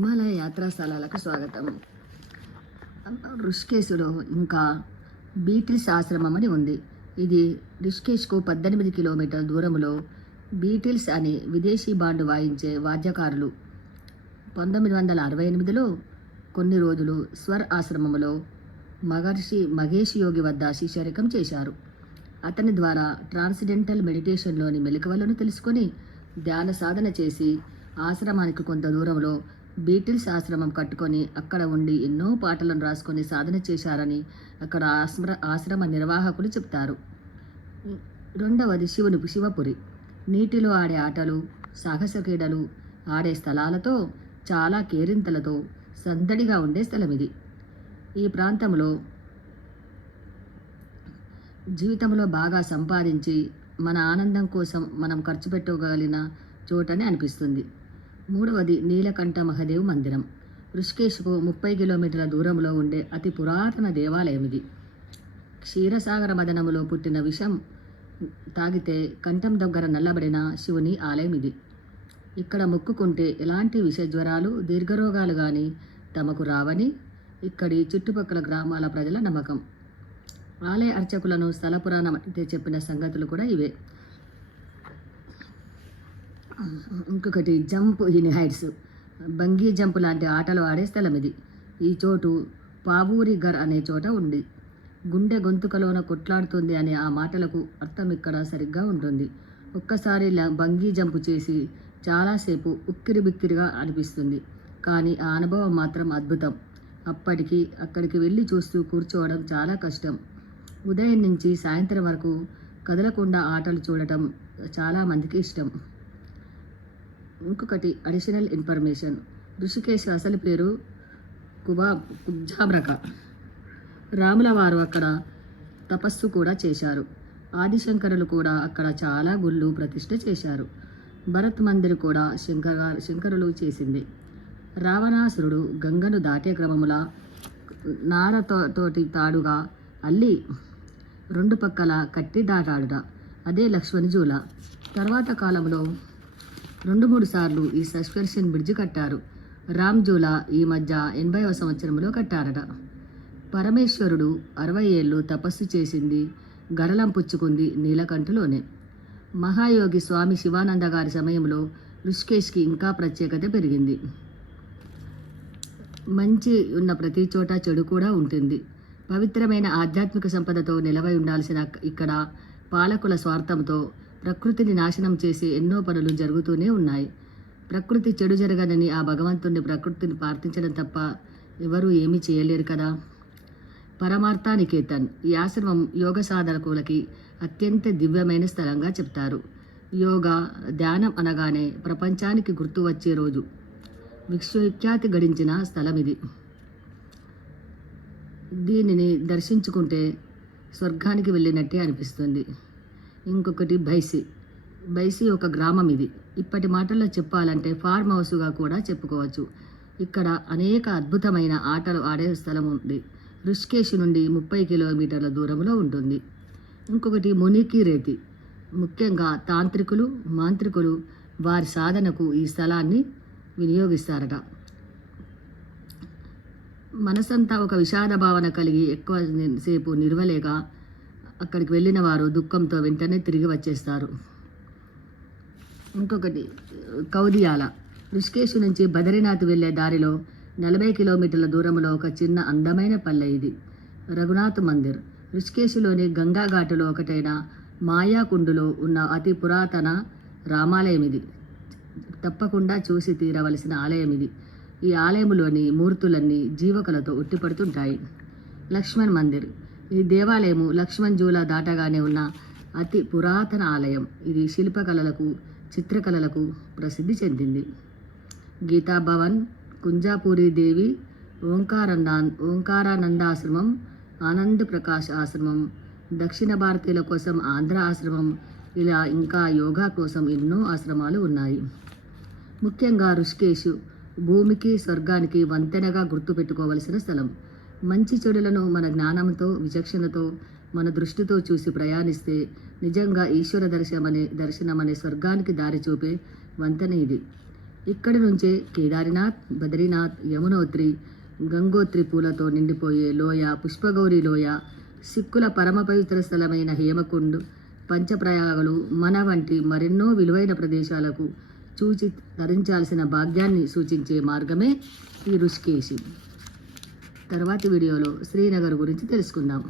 హిమాలయ యాత్రా స్థలాలకు స్వాగతం ఋషికేశ్లో ఇంకా బీటిల్స్ ఆశ్రమం అని ఉంది. ఇది ఋషికేశ్కు పద్దెనిమిది కిలోమీటర్ల దూరంలో బీటిల్స్ అని విదేశీ బాండ్ వాయించే వాద్యకారులు. పంతొమ్మిది వందల అరవై ఎనిమిదిలో కొన్ని రోజులు స్వర్ ఆశ్రమంలో మహర్షి మహేష్ యోగి వద్ద శిష్యరికం చేశారు. అతని ద్వారా ట్రాన్సిడెంటల్ మెడిటేషన్లోని మెలకువలను తెలుసుకొని ధ్యాన సాధన చేసి ఆశ్రమానికి కొంత దూరంలో బీటిల్స్ ఆశ్రమం కట్టుకొని అక్కడ ఉండి ఎన్నో పాటలను రాసుకొని సాధన చేశారని అక్కడ ఆశ్ర ఆశ్రమ నిర్వాహకులు చెప్తారు రెండవది శివుని శివపురి. నీటిలో ఆడే ఆటలు సాహస క్రీడలు ఆడే స్థలాలతో చాలా కేరింతలతో సందడిగా ఉండే స్థలం ఇది ఈ ప్రాంతంలో జీవితంలో బాగా సంపాదించి మన ఆనందం కోసం మనం ఖర్చు పెట్టగలిగిన చోటని అనిపిస్తుంది. మూడవది నీలకంఠ మహదేవ్ మందిరం. ఋషికేశ్కు ముప్పై కిలోమీటర్ల దూరంలో ఉండే అతి పురాతన దేవాలయం ఇది క్షీరసాగర మదనములో పుట్టిన విషం తాగితే కంఠం దగ్గర నల్లబడిన శివుని ఆలయం ఇది ఇక్కడ మొక్కుకుంటే ఎలాంటి విష జ్వరాలు దీర్ఘరోగాలు కానీ తమకు రావని ఇక్కడి చుట్టుపక్కల గ్రామాల ప్రజల నమ్మకం. ఆలయ అర్చకులను స్థల పురాణం అయితే చెప్పిన సంగతులు కూడా ఇవే. ఇంకొకటి jump in heights. Bungee jump లాంటి ఆటలు ఆడే స్థలం ఇది. ఈ చోటు పావూరి గర్ అనే చోట ఉంది. గుండె గొంతుకలోన కొట్లాడుతుంది అనే ఆ మాటలకు అర్థం ఇక్కడ సరిగ్గా ఉంటుంది. ఒక్కసారి బంగీ జంప్ చేసి చాలాసేపు ఉక్కిరి బిక్కిరిగా అనిపిస్తుంది. కానీ ఆ అనుభవం మాత్రం అద్భుతం. అప్పటికి అక్కడికి వెళ్ళి చూస్తూ కూర్చోవడం చాలా కష్టం. ఉదయం నుంచి సాయంత్రం వరకు కదలకుండా ఆటలు చూడటం చాలా మందికి ఇష్టం. ఇంకొకటి అడిషనల్ ఇన్ఫర్మేషన్ ఋషికేశ్ అసలు పేరు కుబా కుబ్జాబ్రక. రాముల వారు అక్కడ తపస్సు కూడా చేశారు. ఆదిశంకరులు కూడా అక్కడ చాలా గుళ్ళు ప్రతిష్ఠ చేశారు. భరత్ మందిర్ కూడా శంకర శంకరులు చేసింది. రావణాసురుడు గంగను దాటే క్రమముల నారతో తోటి తాడుగా అల్లి రెండు పక్కల కట్టి దాటాడుట. అదే లక్ష్మణజూల తర్వాత కాలంలో రెండు మూడు సార్లు ఈ సస్పెన్షన్ బ్రిడ్జ్ కట్టారు. రామ్ జూలా ఈ మధ్య ఎనభైవ సంవత్సరంలో కట్టారట. పరమేశ్వరుడు అరవై ఏళ్ళు తపస్సు చేసింది గరళం పుచ్చుకుంది నీలకంఠలోనే. మహాయోగి స్వామి శివానంద గారి సమయంలో ఋషికేష్కి ఇంకా ప్రత్యేకత పెరిగింది. మంచి ఉన్న ప్రతి చోట చెడు కూడా ఉంటుంది. పవిత్రమైన ఆధ్యాత్మిక సంపదతో నిలవై ఉండాల్సిన ఇక్కడ పాలకుల స్వార్థంతో ప్రకృతిని నాశనం చేసే ఎన్నో పనులు జరుగుతూనే ఉన్నాయి. ప్రకృతి చెడు జరగదని ఆ భగవంతుని ప్రకృతిని ప్రార్థించడం తప్ప ఎవరూ ఏమీ చేయలేరు కదా? పరమార్థానికేతన్ ఈ ఆశ్రమం యోగ సాధకులకి అత్యంత దివ్యమైన స్థలంగా చెప్తారు. యోగా ధ్యానం అనగానే ప్రపంచానికి గుర్తు వచ్చే రోజు. విశ్వవిఖ్యాతి గడించిన స్థలం ఇది దీనిని దర్శించుకుంటే స్వర్గానికి వెళ్ళినట్టే అనిపిస్తుంది. ఇంకొకటి బైసి. బైసి ఒక గ్రామం ఇది. ఇప్పటి మాటల్లో చెప్పాలంటే ఫార్మ్ హౌస్గా కూడా చెప్పుకోవచ్చు. ఇక్కడ అనేక అద్భుతమైన ఆటలు ఆడే స్థలం ఉంది. ఋషికేశ్ నుండి ముప్పై కిలోమీటర్ల దూరంలో ఉంటుంది. ఇంకొకటి మునికి రేతి. ముఖ్యంగా తాంత్రికులు మాంత్రికులు వారి సాధనకు ఈ స్థలాన్ని వినియోగిస్తారట. మనసంతా ఒక విషాద భావన కలిగి ఎక్కువ సేపు నిలవలేక అక్కడికి వెళ్ళిన వారు దుఃఖంతో వెంటనే తిరిగి వచ్చేస్తారు. ఇంకొకటి కౌదియాల. ఋషికేశ్ నుంచి బదరీనాథ్ వెళ్ళే దారిలో నలభై కిలోమీటర్ల దూరంలో ఒక చిన్న అందమైన పల్లె ఇది. రఘునాథ్ మందిర్. ఋషికేశ్లోని గంగా ఘాటులో ఒకటైన మాయాకుండులో ఉన్న అతి పురాతన రామాలయం ఇది. తప్పకుండా చూసి తీరవలసిన ఆలయం ఇది. ఈ ఆలయంలోని మూర్తులన్నీ జీవకలతో ఉట్టిపడుతుంటాయి. లక్ష్మణ్ మందిర్. ఈ దేవాలయము లక్ష్మణ్ జూలా దాటగానే ఉన్న అతి పురాతన ఆలయం. ఇది శిల్పకళలకు చిత్రకళలకు ప్రసిద్ధి చెందింది. గీతా భవన్ కుంజాపూరి దేవి ఓంకారానంద ఓంకారానందాశ్రమం ఆనంద్ ప్రకాష్ ఆశ్రమం దక్షిణ భారతీయుల కోసం ఆంధ్ర ఆశ్రమం ఇలా ఇంకా యోగా కోసం ఎన్నో ఆశ్రమాలు ఉన్నాయి. ముఖ్యంగా ఋషికేశ్ భూమికి స్వర్గానికి వంతెనగా గుర్తుపెట్టుకోవలసిన స్థలం. మంచి చెడులను మన జ్ఞానంతో విచక్షణతో మన దృష్టితో చూసి ప్రయాణిస్తే నిజంగా ఈశ్వర దర్శనం అనే దర్శనం అనే స్వర్గానికి దారి చూపే వంతెన ఇది. ఇక్కడి నుంచే కేదారినాథ్ బద్రీనాథ్ యమునోత్రి గంగోత్రి పూలతో నిండిపోయే లోయ పుష్పగౌరి లోయ సిక్కుల పరమ పవిత్ర స్థలమైన హేమకుండ్ పంచప్రయాగలు మన వంటి మరెన్నో విలువైన ప్రదేశాలకు చూచి ధరించాల్సిన భాగ్యాన్ని సూచించే మార్గమే ఈ ఋషికేశి తర్వాతి వీడియోలో శ్రీనగర్ గురించి తెలుసుకుందాం.